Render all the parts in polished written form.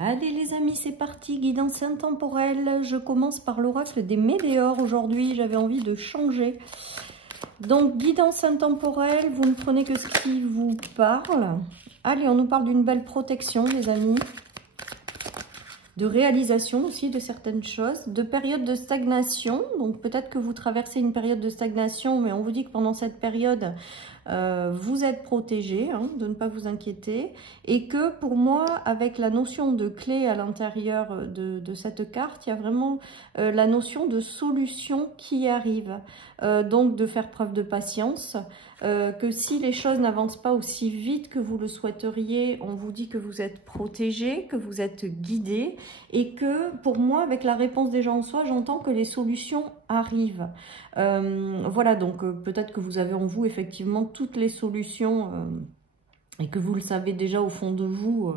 Allez les amis, c'est parti, guidance intemporelle. Je commence par l'oracle des météores aujourd'hui, j'avais envie de changer. Donc guidance intemporelle, vous ne prenez que ce qui vous parle. Allez, on nous parle d'une belle protection les amis. De réalisation aussi de certaines choses, de période de stagnation. Donc peut-être que vous traversez une période de stagnation, mais on vous dit que pendant cette période, vous êtes protégé, hein, de ne pas vous inquiéter. Et que pour moi, avec la notion de clé à l'intérieur de cette carte, il y a vraiment la notion de solution qui arrive. Donc de faire preuve de patience. Que si les choses n'avancent pas aussi vite que vous le souhaiteriez, on vous dit que vous êtes protégé, que vous êtes guidé et que pour moi, avec la réponse des gens en soi, j'entends que les solutions arrivent. Voilà, donc peut-être que vous avez en vous effectivement toutes les solutions et que vous le savez déjà au fond de vous,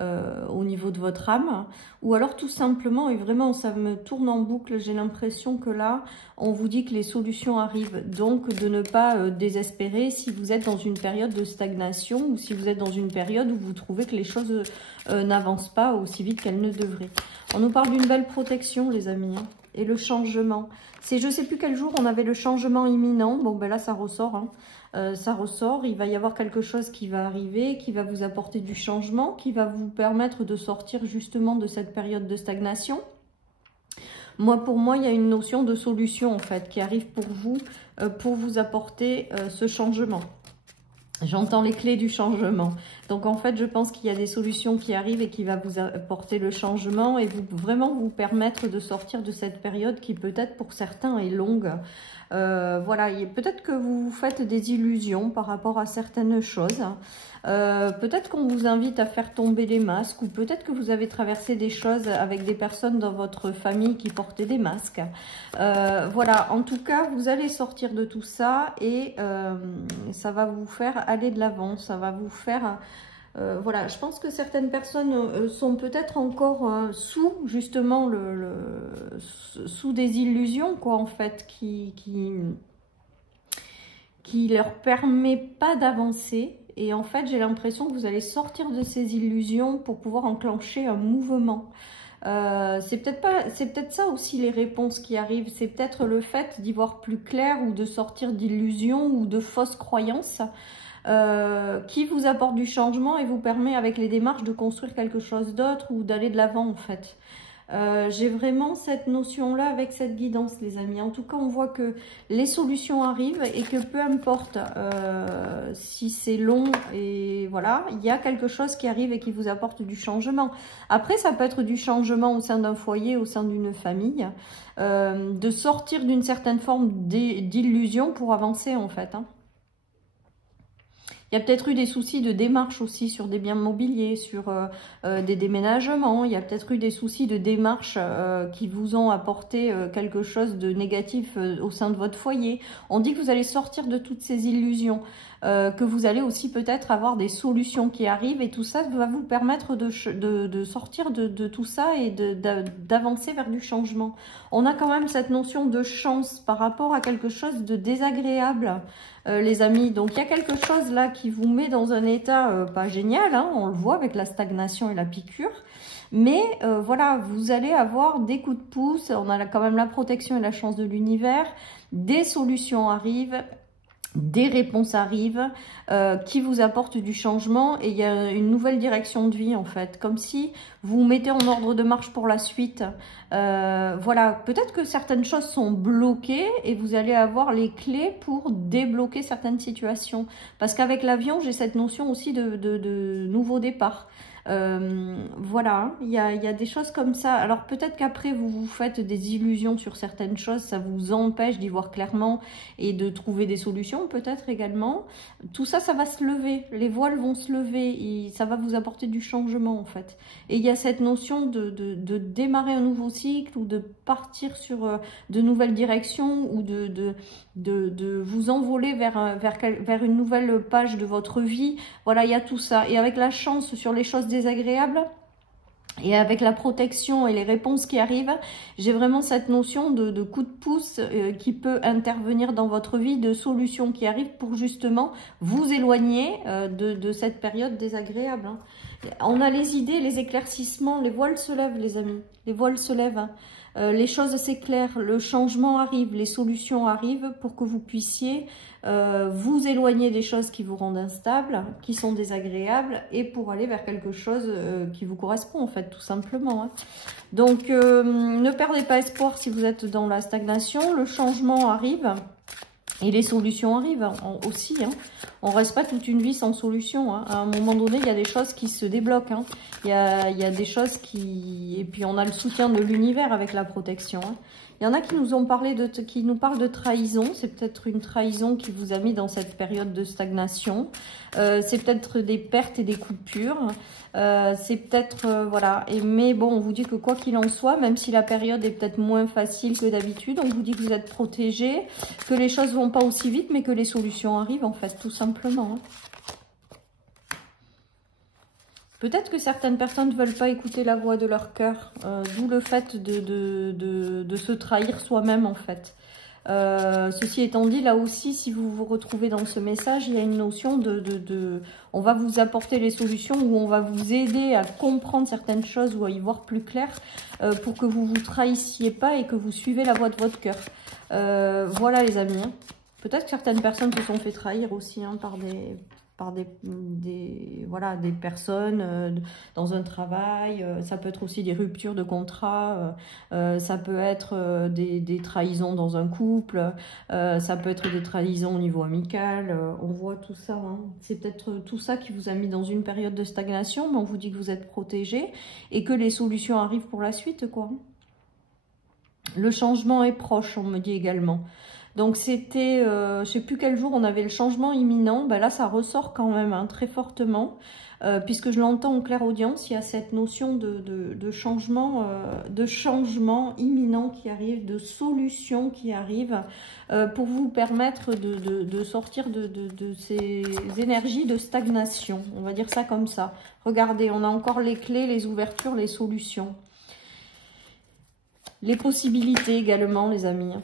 au niveau de votre âme, ou alors tout simplement, et vraiment ça me tourne en boucle, j'ai l'impression que là, on vous dit que les solutions arrivent, donc de ne pas désespérer si vous êtes dans une période de stagnation, ou si vous êtes dans une période où vous trouvez que les choses n'avancent pas aussi vite qu'elles ne devraient. On nous parle d'une belle protection les amis, hein, et le changement. C'est je sais plus quel jour on avait le changement imminent, bon ben là ça ressort, hein. Ça ressort, il va y avoir quelque chose qui va arriver, qui va vous apporter du changement, qui va vous permettre de sortir justement de cette période de stagnation. Moi, pour moi, il y a une notion de solution en fait qui arrive pour vous apporter ce changement. J'entends les clés du changement. Donc en fait, je pense qu'il y a des solutions qui arrivent et qui va vous apporter le changement et vraiment vous permettre de sortir de cette période qui peut-être pour certains est longue. Voilà, peut-être que vous vous faites des illusions par rapport à certaines choses. Peut-être qu'on vous invite à faire tomber les masques ou peut-être que vous avez traversé des choses avec des personnes dans votre famille qui portaient des masques. Voilà, en tout cas, vous allez sortir de tout ça et ça va vous faire aller de l'avant, ça va vous faire... voilà, je pense que certaines personnes sont peut-être encore sous justement sous des illusions quoi en fait qui leur permet pas d'avancer et en fait j'ai l'impression que vous allez sortir de ces illusions pour pouvoir enclencher un mouvement. C'est peut-être ça aussi les réponses qui arrivent, c'est peut-être le fait d'y voir plus clair ou de sortir d'illusions ou de fausses croyances. Qui vous apporte du changement et vous permet avec les démarches de construire quelque chose d'autre ou d'aller de l'avant en fait. J'ai vraiment cette notion-là avec cette guidance les amis. En tout cas, on voit que les solutions arrivent et que peu importe si c'est long et voilà, il y a quelque chose qui arrive et qui vous apporte du changement. Après, ça peut être du changement au sein d'un foyer, au sein d'une famille, de sortir d'une certaine forme d'illusion pour avancer en fait, hein. Il y a peut-être eu des soucis de démarche aussi sur des biens mobiliers, sur des déménagements. Il y a peut-être eu des soucis de démarche qui vous ont apporté quelque chose de négatif au sein de votre foyer. On dit que vous allez sortir de toutes ces illusions, que vous allez aussi peut-être avoir des solutions qui arrivent et tout ça va vous permettre de sortir de tout ça et d'avancer vers du changement. On a quand même cette notion de chance par rapport à quelque chose de désagréable. Les amis, donc il y a quelque chose là qui vous met dans un état pas génial, hein, on le voit avec la stagnation et la piqûre, mais voilà, vous allez avoir des coups de pouce, on a quand même la protection et la chance de l'univers, des solutions arrivent, des réponses arrivent qui vous apportent du changement et il y a une nouvelle direction de vie en fait, comme si vous vous mettez en ordre de marche pour la suite. Voilà, peut-être que certaines choses sont bloquées et vous allez avoir les clés pour débloquer certaines situations. Parce qu'avec l'avion, j'ai cette notion aussi de nouveau départ. Voilà, il y a des choses comme ça. Alors peut-être qu'après vous vous faites des illusions sur certaines choses, ça vous empêche d'y voir clairement et de trouver des solutions peut-être également. Tout ça, ça va se lever, les voiles vont se lever et ça va vous apporter du changement en fait. Et il y a cette notion de démarrer un nouveau cycle ou de partir sur de nouvelles directions ou de vous envoler vers une nouvelle page de votre vie. Voilà, il y a tout ça. Et avec la chance sur les choses désagréables, Et avec la protection et les réponses qui arrivent, j'ai vraiment cette notion de coup de pouce qui peut intervenir dans votre vie, de solutions qui arrivent pour justement vous éloigner de cette période désagréable. Hein. On a les idées, les éclaircissements, les voiles se lèvent les amis, les voiles se lèvent. Hein. Les choses s'éclairent, le changement arrive, les solutions arrivent pour que vous puissiez vous éloigner des choses qui vous rendent instables, qui sont désagréables, et pour aller vers quelque chose qui vous correspond en fait, tout simplement. Hein. Donc ne perdez pas espoir si vous êtes dans la stagnation, le changement arrive. Et les solutions arrivent aussi. Hein. On ne reste pas toute une vie sans solution. Hein. À un moment donné, il y a des choses qui se débloquent. Hein. Il y a des choses qui... Et puis, on a le soutien de l'univers avec la protection. Hein. Il y en a qui nous ont parlé qui nous parlent de trahison. C'est peut-être une trahison qui vous a mis dans cette période de stagnation. C'est peut-être des pertes et des coupures. C'est peut-être... voilà. Mais bon, on vous dit que quoi qu'il en soit, même si la période est peut-être moins facile que d'habitude, on vous dit que vous êtes protégés, que les choses vont pas aussi vite, mais que les solutions arrivent, en fait, tout simplement. Hein. Peut-être que certaines personnes ne veulent pas écouter la voix de leur cœur, d'où le fait de se trahir soi-même, en fait. Ceci étant dit, là aussi, si vous vous retrouvez dans ce message, il y a une notion on va vous apporter les solutions, ou on va vous aider à comprendre certaines choses ou à y voir plus clair pour que vous vous trahissiez pas et que vous suivez la voie de votre cœur. Voilà les amis. Hein. Peut-être que certaines personnes se sont fait trahir aussi hein, par des personnes dans un travail, ça peut être aussi des ruptures de contrat, ça peut être des trahisons dans un couple, ça peut être des trahisons au niveau amical, on voit tout ça, hein. C'est peut-être tout ça qui vous a mis dans une période de stagnation, mais on vous dit que vous êtes protégé et que les solutions arrivent pour la suite, quoi. Le changement est proche, on me dit également. Donc c'était, je ne sais plus quel jour on avait le changement imminent. Ben là, ça ressort quand même hein, très fortement, puisque je l'entends en clairaudience. Il y a cette notion de changement imminent qui arrive, de solution qui arrive, pour vous permettre de sortir de ces énergies de stagnation. On va dire ça comme ça. Regardez, on a encore les clés, les ouvertures, les solutions. Les possibilités également, les amis.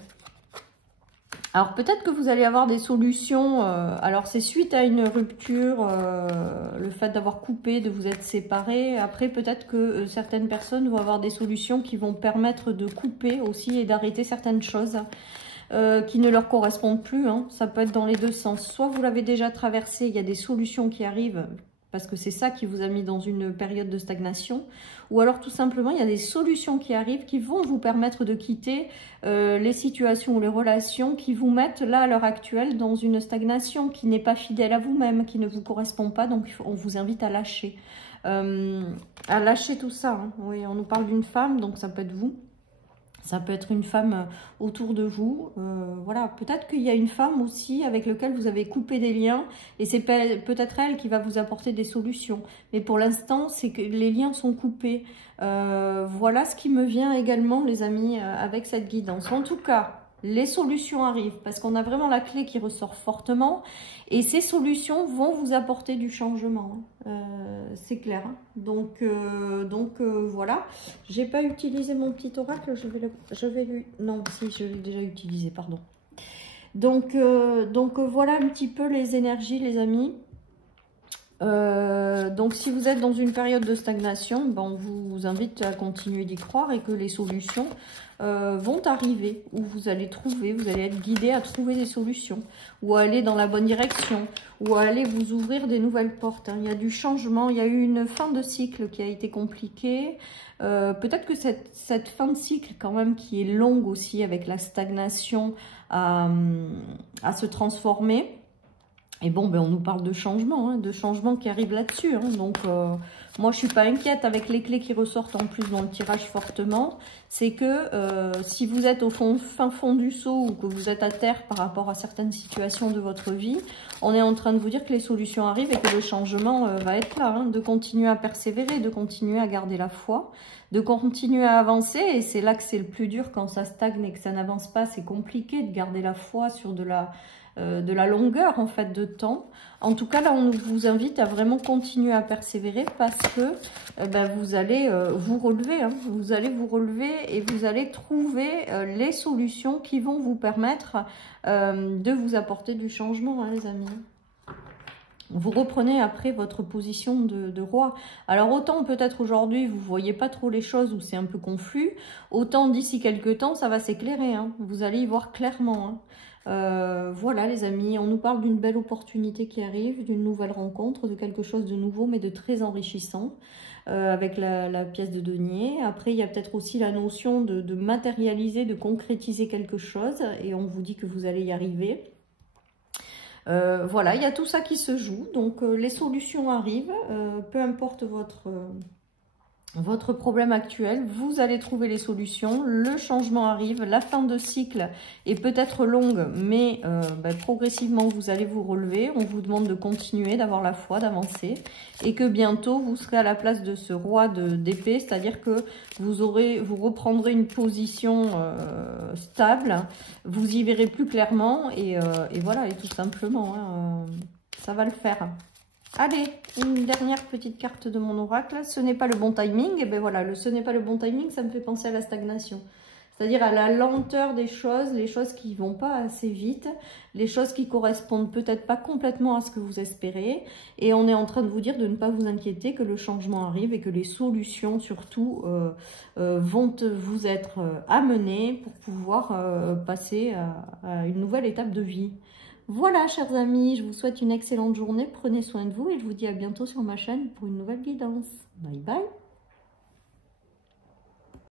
Alors peut-être que vous allez avoir des solutions, alors c'est suite à une rupture, le fait d'avoir coupé, de vous être séparés. Après peut-être que certaines personnes vont avoir des solutions qui vont permettre de couper aussi et d'arrêter certaines choses qui ne leur correspondent plus. Hein. Ça peut être dans les deux sens. Soit vous l'avez déjà traversé, il y a des solutions qui arrivent, parce que c'est ça qui vous a mis dans une période de stagnation, ou alors tout simplement il y a des solutions qui arrivent qui vont vous permettre de quitter les situations ou les relations qui vous mettent là à l'heure actuelle dans une stagnation qui n'est pas fidèle à vous-même, qui ne vous correspond pas, donc on vous invite à lâcher tout ça. Hein. Oui, on nous parle d'une femme, donc ça peut être vous. Ça peut être une femme autour de vous. Voilà, peut-être qu'il y a une femme aussi avec laquelle vous avez coupé des liens et c'est peut-être elle qui va vous apporter des solutions. Mais pour l'instant, c'est que les liens sont coupés. Voilà ce qui me vient également, les amis, avec cette guidance. En tout cas, les solutions arrivent parce qu'on a vraiment la clé qui ressort fortement et ces solutions vont vous apporter du changement. C'est clair. Hein. Donc voilà. J'ai pas utilisé mon petit oracle. Je vais lui. Non, si je l'ai déjà utilisé. Pardon. Donc voilà un petit peu les énergies, les amis. Donc si vous êtes dans une période de stagnation, ben, on vous invite à continuer d'y croire et que les solutions vont arriver, où vous allez être guidé à trouver des solutions, ou à aller dans la bonne direction, ou à aller vous ouvrir des nouvelles portes. Hein. Il y a du changement, il y a eu une fin de cycle qui a été compliquée. Peut-être que cette fin de cycle quand même qui est longue aussi avec la stagnation à se transformer. Et bon, ben on nous parle de changement, hein, de changement qui arrive là-dessus. Hein. Donc, moi, je suis pas inquiète avec les clés qui ressortent en plus dans le tirage fortement. C'est que si vous êtes au fin fond du seau ou que vous êtes à terre par rapport à certaines situations de votre vie, on est en train de vous dire que les solutions arrivent et que le changement va être là. Hein, de continuer à persévérer, de continuer à garder la foi, de continuer à avancer. Et c'est là que c'est le plus dur quand ça stagne et que ça n'avance pas. C'est compliqué de garder la foi sur de la... de la longueur en fait de temps. En tout cas, là, on vous invite à vraiment continuer à persévérer parce que vous allez vous relever. Hein. Vous allez vous relever et vous allez trouver les solutions qui vont vous permettre de vous apporter du changement, hein, les amis. Vous reprenez après votre position de roi. Alors autant peut-être aujourd'hui vous voyez pas trop les choses ou c'est un peu confus, autant d'ici quelques temps ça va s'éclairer. Hein. Vous allez y voir clairement. Hein. Voilà les amis, on nous parle d'une belle opportunité qui arrive, d'une nouvelle rencontre, de quelque chose de nouveau mais de très enrichissant avec la pièce de denier. Après il y a peut-être aussi la notion de matérialiser, de concrétiser quelque chose et on vous dit que vous allez y arriver. Voilà, il y a tout ça qui se joue, donc les solutions arrivent, peu importe votre problème actuel, vous allez trouver les solutions, le changement arrive, la fin de cycle est peut-être longue, mais progressivement vous allez vous relever, on vous demande de continuer, d'avoir la foi, d'avancer, et que bientôt vous serez à la place de ce roi d'épée, c'est-à-dire que vous reprendrez une position stable, vous y verrez plus clairement, et voilà, et tout simplement, hein, ça va le faire. Allez, une dernière petite carte de mon oracle. Ce n'est pas le bon timing. Et bien voilà, ce n'est pas le bon timing, ça me fait penser à la stagnation. C'est-à-dire à la lenteur des choses, les choses qui ne vont pas assez vite, les choses qui correspondent peut-être pas complètement à ce que vous espérez. Et on est en train de vous dire de ne pas vous inquiéter, que le changement arrive et que les solutions surtout vont vous être amenées pour pouvoir passer à une nouvelle étape de vie. Voilà, chers amis, je vous souhaite une excellente journée. Prenez soin de vous et je vous dis à bientôt sur ma chaîne pour une nouvelle guidance. Bye bye.